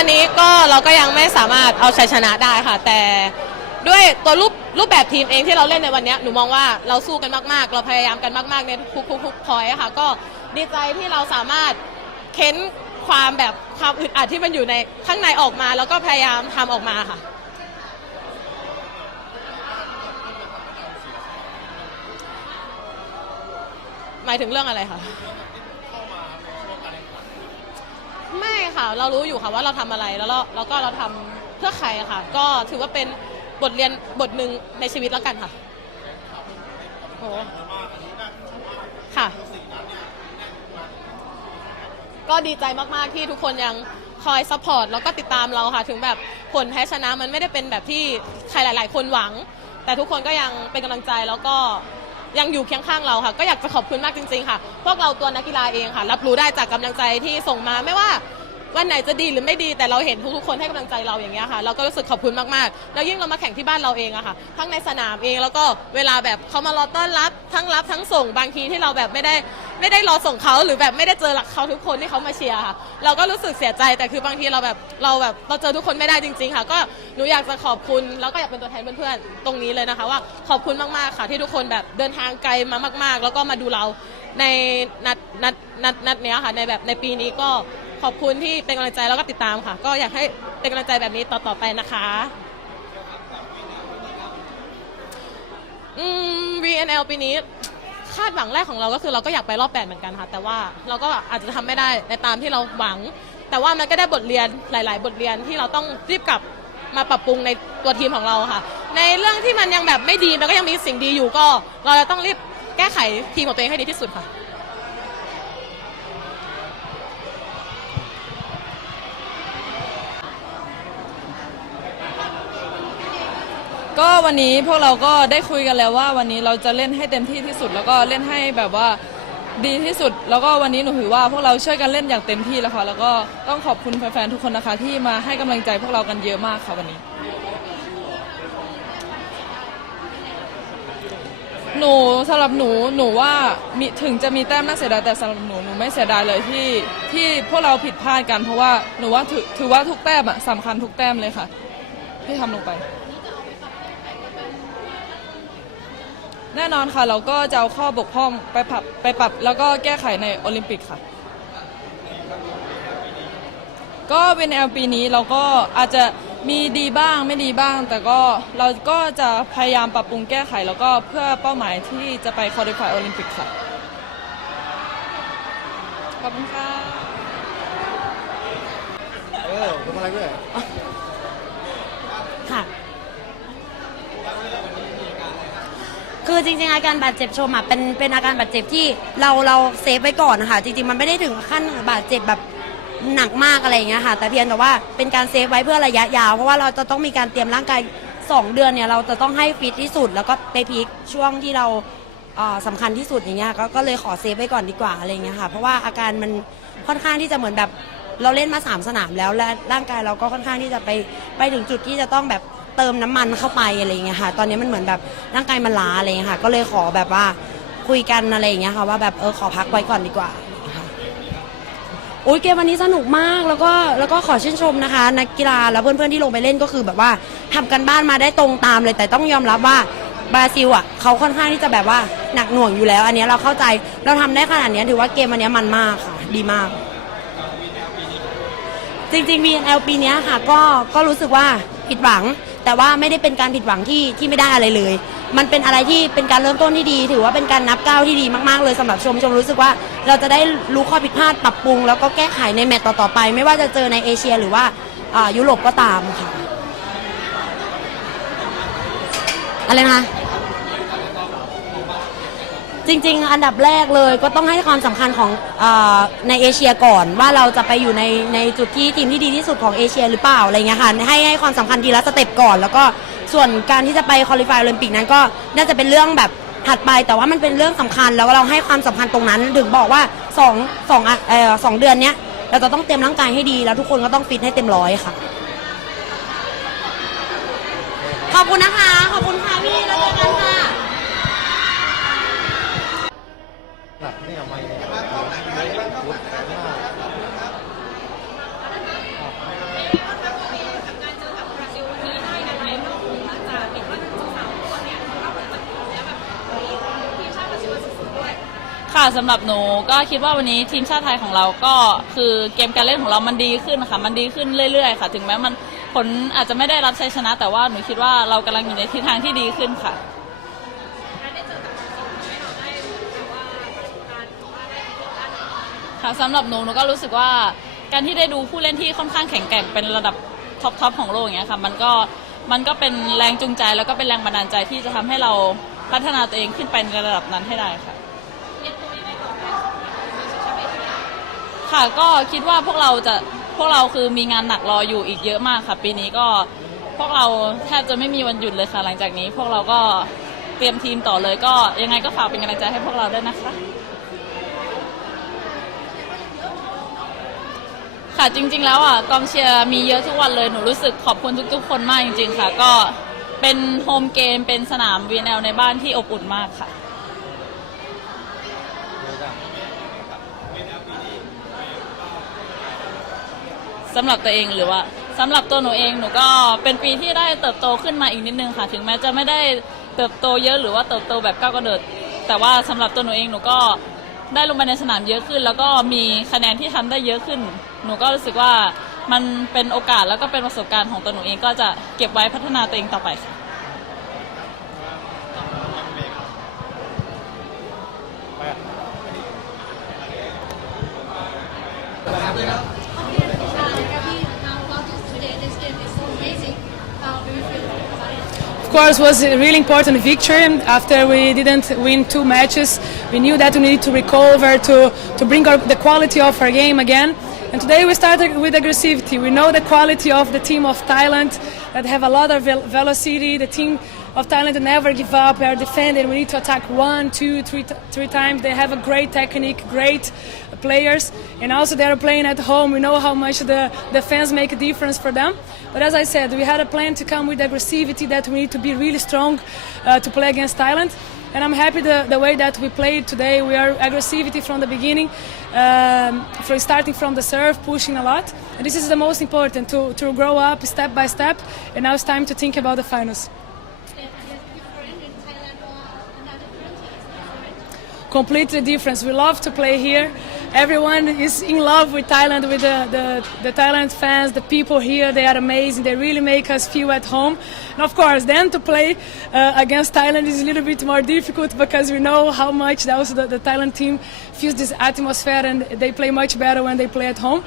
วันนี้ก็เราก็ยังไม่สามารถเอาชัยชนะได้ค่ะ แต่ด้วยตัวรูปรูปแบบทีมเองที่เราเล่นในวันนี้หนูมองว่าเราสู้กันมากๆ เราพยายามกันมากๆในทุกๆทุกพอยต์ค่ะ ก็ดีใจที่เราสามารถเค้นความแบบความอึดอัดที่มันอยู่ในข้างในออกมา แล้วก็พยายามทำออกมาค่ะหมายถึงเรื่องอะไรคะ ไม่ค่ะ เรารู้อยู่ค่ะว่าเราทำอะไรแล้วเราแล้วก็เราทำเพื่อใครค่ะ ก็ถือว่าเป็นบทเรียนบทหนึ่งในชีวิตแล้วกันค่ะโหค่ะ ก็ดีใจมาก ๆ ที่ทุกคนยังคอยซัพพอร์ตแล้วก็ติดตามเราค่ะ ถึงแบบผลแพ้ชนะมันไม่ได้เป็นแบบที่ใครหลาย ๆ คนหวัง แต่ทุกคนก็ยังเป็นกำลังใจแล้วก็ ยังอยู่เคียงข้างเราค่ะ ก็อยากจะขอบคุณมากจริง ๆ ค่ะ พวกเราตัวนักกีฬาเองค่ะ รับรู้ได้จากกำลังใจที่ส่งมาไม่ว่าวันไหนจะดีหรือไม่ดีแต่เราเห็นทุกๆคนให้กำลังใจเราอย่างเงี้ยค่ะ เราก็รู้สึกขอบคุณมากๆ แล้วยิ่งเรามาแข่งที่บ้านเราเองอะค่ะ ทั้งในสนามเองแล้วก็เวลาแบบเขามารอต้อนรับ ทั้งรับทั้งส่งบางทีที่เราแบบไม่ได้ ไม่ได้รอส่งเขาหรือแบบไม่ได้เจอหลักเขาทุกคนที่เขามาเชียร์ค่ะ เราก็รู้สึกเสียใจแต่คือบางทีเราแบบเราแบบเราเจอทุกคนไม่ได้จริง ๆ ค่ะ ก็หนูอยากจะขอบคุณแล้วก็อยากเป็นตัวแทนเพื่อนๆตรงนี้เลยนะคะ ว่าขอบคุณมากๆค่ะ ที่ทุกคนแบบเดินทางไกลมามาก ๆ แล้วก็มาดูเราในนัดนัดนัดนัดเนี้ยค่ะในแบบในปีนี้ก็ขอบคุณที่เป็นกำลังใจแล้วก็ติดตามค่ะ ก็อยากให้เป็นกำลังใจแบบนี้ต่อๆไปนะคะอืม VNL ปีนี้ คาดหวังแรกของเราก็คือเราก็อยากไปรอบแปดเหมือนกันค่ะแต่ว่าเราก็อาจจะทำไม่ได้ในตามที่เราหวัง แต่ว่ามันก็ได้บทเรียนหลาย ๆ บทเรียนที่เราต้องรีบกลับมาปรับปรุงในตัวทีมของเราค่ะ ในเรื่องที่มันยังแบบไม่ดีมันก็ยังมีสิ่งดีอยู่ก็ เราจะต้องรีบแก้ไขทีมของตัวเองให้ดีที่สุดค่ะ ก็วันนี้พวกเราก็ได้คุยกันแล้วว่า วันนี้เราจะเล่นให้เต็มที่ที่สุด แล้วก็เล่นให้แบบว่าดีที่สุด แล้วก็วันนี้หนูถือว่าพวกเราช่วยกันเล่นอย่างเต็มที่แล้วค่ะแล้วก็ต้องขอบคุณแฟนๆทุกคนนะคะ ที่มาให้กำลังใจพวกเรากันเยอะมากค่ะวันนี้ หนูสำหรับหนูหนูว่ามีถึงจะมีแต้มน่าเสียดายแต่สำหรับหนูหนูไม่เสียดายเลยที่ที่พวกเราผิดพลาดกันเพราะว่าหนูว่าถือถือว่าทุกแต้มอะสำคัญทุกแต้มเลยค่ะ ที่ทำลงไป แน่นอนค่ะ เราก็จะเอาข้อบกพร่องไปปรับไปปรับ แล้วก็แก้ไขในโอลิมปิกค่ะ ก็เป็นแอลปีนี้เราก็อาจจะมีดีบ้างไม่ดีบ้าง แต่ก็เราก็จะพยายามปรับปรุงแก้ไข แล้วก็เพื่อเป้าหมายที่จะไปคอลิฟายโอลิมปิกค่ะ ขอบคุณค่ะเออทำอะไรด้วย ค่ะ คือจริงๆอาการบาดเจ็บชมอะเป็นเป็นอาการบาดเจ็บที่เราเราเซฟไว้ก่อนนะคะจริงๆมันไม่ได้ถึงขั้นบาดเจ็บแบบหนักมากอะไรอย่างเงี้ยค่ะ แต่เพียงแต่ว่าเป็นการเซฟไว้เพื่อระยะยาว เพราะว่าเราจะต้องมีการเตรียมร่างกาย2 เดือนเนี่ยเราจะต้องให้ฟิตที่สุด แล้วก็ไปพีคช่วงที่เราเอ่อสำคัญที่สุดอย่างเงี้ยก็ก็เลยขอเซฟไว้ก่อนดีกว่าอะไรอย่างเงี้ยค่ะเพราะว่าอาการมันค่อนข้างที่จะเหมือนแบบเราเล่นมาสามสนามแล้วและร่างกายเราก็ค่อนข้างที่จะไปไปถึงจุดที่จะต้องแบบ เติมน้ำมันเข้าไปอะไรอย่างเงี้ยค่ะ ตอนนี้มันเหมือนแบบร่างกายมันล้าอะไรอย่างเงี้ยค่ะ ก็เลยขอแบบว่าคุยกันอะไรอย่างเงี้ยค่ะว่าแบบเออขอพักไว้ก่อนดีกว่าโอ้ยเกมวันนี้สนุกมากแล้วก็แล้วก็ขอชื่นชมนะคะ นักกีฬาแล้วเพื่อนๆที่ลงไปเล่นก็คือแบบว่าทำกันบ้านมาได้ตรงตามเลยแต่ต้องยอมรับว่าบราซิลอะเขาค่อนข้างที่จะแบบว่าหนักหน่วงอยู่แล้ว อันนี้เราเข้าใจเราทำได้ขนาดเนี้ยถือว่าเกมวันนี้มันมากค่ะ ดีมาก จริงๆ VNL ปีเนี้ยค่ะก็ก็รู้สึกว่าผิดหวัง แต่ว่าไม่ได้เป็นการผิดหวังที่ที่ไม่ได้อะไรเลย มันเป็นอะไรที่เป็นการเริ่มต้นที่ดี ถือว่าเป็นการนับก้าวที่ดีมากๆเลยสำหรับชมชมรู้สึกว่าเราจะได้รู้ข้อผิดพลาดปรับปรุง แล้วก็แก้ไขในแมตต์ต่อๆไป ไม่ว่าจะเจอในเอเชียหรือว่าอ่ายุโรปก็ตามค่ะอะไรนะคะ จริง ๆ อันดับแรกเลยก็ต้องให้ความสำคัญของเออในเอเชียก่อนว่าเราจะไปอยู่ในในจุดที่ทีมที่ดีที่สุดของเอเชียหรือเปล่าอะไรเงี้ยค่ะให้ให้ความสำคัญทีละสเต็ปก่อน แล้วก็ส่วนการที่จะไปคอลิฟายโอลิมปิกนั้นก็น่าจะเป็นเรื่องแบบถัดไปแต่ว่ามันเป็นเรื่องสำคัญแล้วเราให้ความสำคัญตรงนั้นถึงบอกว่าสองสองอะเออสองเดือนเนี้ยเราจะต้องเตรียมร่างกายให้ดีแล้วทุกคนก็ต้องฟิตให้เต็มร้อยค่ะ ขอบคุณนะคะ ขอบคุณค่ะ ค่ะสำหรับหนูก็คิดว่าวันนี้ทีมชาติไทยของเราก็คือเกมการเล่นของเรามันดีขึ้นนะคะมันดีขึ้นเรื่อยๆ ค่ะ ถึงแม้มันผลอาจจะไม่ได้รับชัยชนะ แต่ว่าหนูคิดว่าเรากำลังอยู่ในทิศทางที่ดีขึ้นค่ะ ค่ะสำหรับหนูหนูก็รู้สึกว่าการที่ได้ดูผู้เล่นที่ค่อนข้างแข็งแกร่งเป็นระดับท็อปทอปของโลกอย่างเงี้ยค่ะมันก็มันก็เป็นแรงจูงใจแล้วก็เป็นแรงบันดาลใจที่จะทำให้เราพัฒนาตัวเองขึ้นไปในระดับนั้นให้ได้ค่ะ ค่ะก็คิดว่าพวกเราจะพวกเราคือมีงานหนักรออยู่อีกเยอะมากค่ะ ปีนี้ก็พวกเราแทบจะไม่มีวันหยุดเลยค่ะ หลังจากนี้พวกเราก็เตรียมทีมต่อเลยก็ยังไงก็ฝากเป็นกำลังใจให้พวกเราด้วยนะคะ ค่ะจริง ๆ แล้วอะกองเชียร์มีเยอะทุกวันเลยหนูรู้สึกขอบคุณทุก ๆ คนมากจริง ๆ ค่ะ ก็เป็นโฮมเกมเป็นสนาม VNL ในบ้านที่อบอุ่นมากค่ะ สำหรับตัวเองหรือว่าสำหรับตัวหนูเองหนูก็เป็นปีที่ได้เติบโตขึ้นมาอีกนิดนึงค่ะ ถึงแม้จะไม่ได้เติบโตเยอะหรือว่าเติบโตแบบก้าวกระโดดแต่ว่าสำหรับตัวหนูเองหนูก็ ได้ลงมาในสนามเยอะขึ้น แล้วก็มีคะแนนที่ทำได้เยอะขึ้น หนูก็รู้สึกว่ามันเป็นโอกาสแล้วก็เป็นประสบการณ์ของตัวหนูเองก็จะเก็บไว้พัฒนาตัวเองต่อไปค่ะ Of course, was a really important victory. After we didn't win two matches, we knew that we needed to recover to, to bring our, the quality of our game again. And today we started with aggressivity. We know the quality of the team of Thailand that have a lot of vel- velocity. The team of Thailand never give up. They are defending. We need to attack one, two, three, three times. They have a great technique, great players, and also they are playing at home. We know how much the, the fans make a difference for them. But as I said, we had a plan to come with aggressivity that we need to be really strong uh, to play against Thailand. And I'm happy the, the way that we played today. We are aggressivity from the beginning, um, from starting from the serve, pushing a lot. And this is the most important to, to grow up step by step. And now it's time to think about the finals. completely different. We love to play here. Everyone is in love with Thailand, with the, the, the Thailand fans, the people here. They are amazing. They really make us feel at home. And of course, then to play uh, against Thailand is a little bit more difficult because we know how much also the, the Thailand team feels this atmosphere and they play much better when they play at home.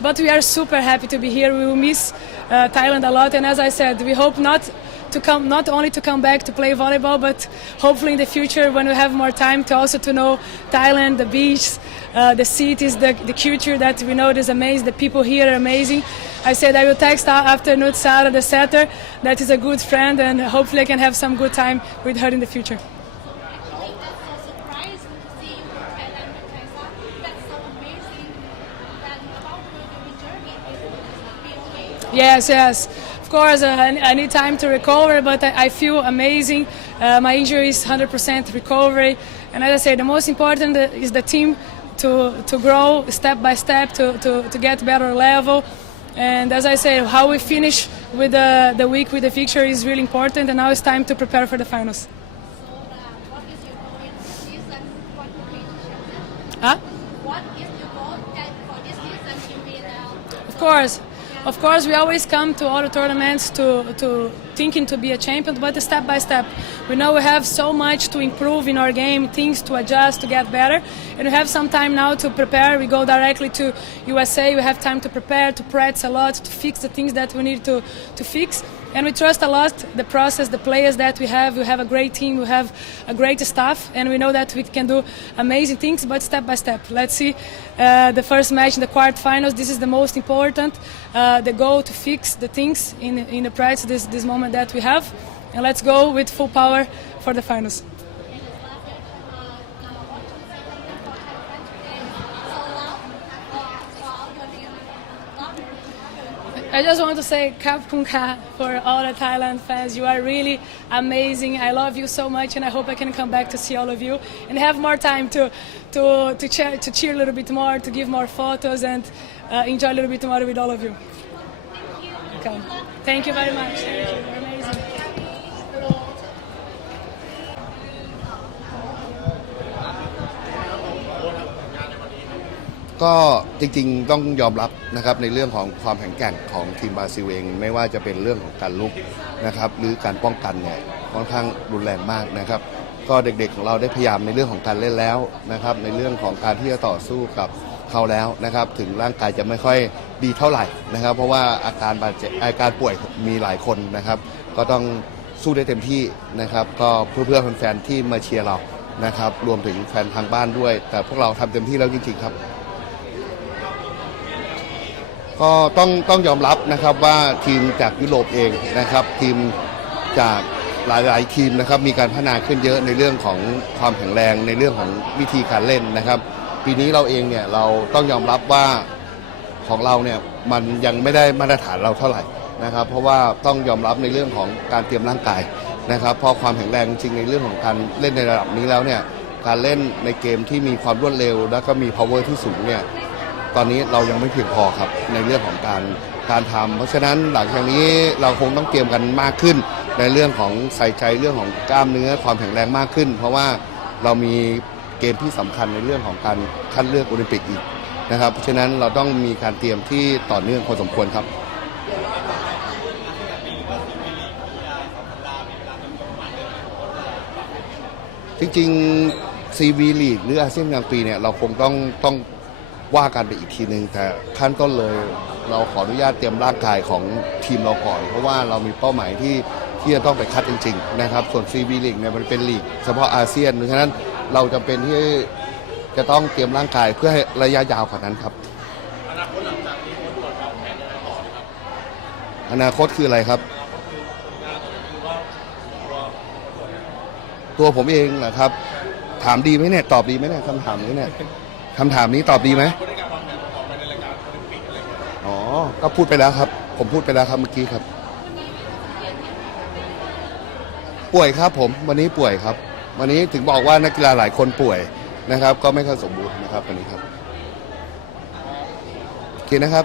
But we are super happy to be here. We will miss uh, Thailand a lot. And as I said, we hope not to come not only to come back to play volleyball, but hopefully in the future when we have more time to also to know Thailand, the beach, uh, the cities, the, the culture that we know is amazing. The people here are amazing. I said I will text after Nut Sara, the setter, that is a good friend, and hopefully I can have some good time with her in the future. Actually, that's so surprising to see you in Thailand with Kaisa. That's so amazing. And how will you return it? Will be okay? Yes, yes. Of course, uh, I need time to recover, but I, I feel amazing. Uh, my injury is 100% recovery, and as I say, the most important is the team to to grow step by step to to, to get better level. And as I say, how we finish with the, the week with the fixture is really important, and now it's time to prepare for the finals. So, uh, what is your goal in this season for the British champion? Huh? What is your goal for this season in VNL? Of course, of course, we always come to all the tournaments to, to thinking to be a champion, but step by step. We know we have so much to improve in our game, things to adjust to get better, and we have some time now to prepare. We go directly to USA. We have time to prepare, to practice a lot, to fix the things that we need to, to fix. And we trust a lot the process, the players that we have. We have a great team, we have a great staff, and we know that we can do amazing things, but step by step. Let's see uh, the first match in the quarterfinals. This is the most important. Uh, the goal to fix the things in, in the practice, this, this moment that we have. And let's go with full power for the finals. I just want to say Kap Ka for all the Thailand fans. You are really amazing. I love you so much, and I hope I can come back to see all of you and have more time to to to cheer, to cheer a little bit more, to give more photos, and uh, enjoy a little bit more with all of you. Thank you. Thank you very much. ก็จริงๆต้องยอมรับนะครับในเรื่องของความแข็งแกร่งของทีมบราซิลเอง ไม่ว่าจะเป็นเรื่องของการลุกนะครับหรือการป้องกันเนี่ยค่อนข้างรุนแรงมากนะครับ ก็เด็กๆของเราได้พยายามในเรื่องของการเล่นแล้วนะครับในเรื่องของการที่จะต่อสู้กับเขาแล้วนะครับถึงร่างกายจะไม่ค่อยดีเท่าไหร่นะครับ เพราะว่าอาการบาดเจ็บอาการป่วยมีหลายคนนะครับ ก็ต้องสู้ได้เต็มที่นะครับ ก็เพื่อเพื่อแฟนๆที่มาเชียร์เรานะครับรวมถึงแฟนทางบ้านด้วย แต่พวกเราทำเต็มที่แล้วจริงๆครับ ก็ต้องต้องยอมรับนะครับว่าทีมจากยุโรปเองนะครับ ทีมจากหลายๆทีมนะครับมีการพัฒนาขึ้นเยอะในเรื่องของความแข็งแรงในเรื่องของวิธีการเล่นนะครับ ปีนี้เราเองเนี่ยเราต้องยอมรับว่าของเราเนี่ยมันยังไม่ได้มาตรฐานเราเท่าไหร่นะครับ เพราะว่าต้องยอมรับในเรื่องของการเตรียมร่างกายนะครับเพราะความแข็งแรงจริงในเรื่องของการเล่นในระดับนี้แล้วเนี่ยการเล่นในเกมที่มีความรวดเร็ว แล้วก็มี power ที่สูงเนี่ย ตอนนี้เรายังไม่เพียงพอครับในเรื่องของการการทำเพราะฉะนั้นหลังจากนี้เราคงต้องเตรียมกันมากขึ้น ในเรื่องของใส่ใจเรื่องของกล้ามเนื้อความแข็งแรงมากขึ้น เพราะว่าเรามีเกมที่สำคัญในเรื่องของการคัดเลือกโอลิมปิกอีกนะครับเพราะฉะนั้นเราต้องมีการเตรียมที่ต่อเนื่องพอสมควรครับจริงๆ CV League หรืออาเซียนกลางปีเนี่ยเราคงต้องต้อง ว่ากันไปอีกทีหนึ่งแต่ขั้นต้นเลยเราขออนุญาตเตรียมร่างกายของทีมเราก่อน เพราะว่าเรามีเป้าหมายที่ที่จะต้องไปคัดจริง ๆ นะครับ ส่วน CV League เนี่ยมันเป็นลีกเฉพาะอาเซียนเพราะฉะนั้นเราจำเป็นที่จะต้องเตรียมร่างกายเพื่อให้ระยะยาวกว่านั้นครับ อนาคตคืออะไรครับตัวผมเองนะครับ ถามดีไหมเนี่ยตอบดีไหมเนี่ยคำถามนี้เนี่ย คำถามนี้ตอบดีไหมอ๋อ ก็พูดไปแล้วครับ ผมพูดไปแล้วครับเมื่อกี้ครับ ป่วยครับผมวันนี้ป่วยครับ วันนี้ถึงบอกว่านักกีฬาหลายคนป่วยนะครับ ก็ไม่ค่อยสมบูรณ์นะครับวันนี้ครับโอเคนะครับ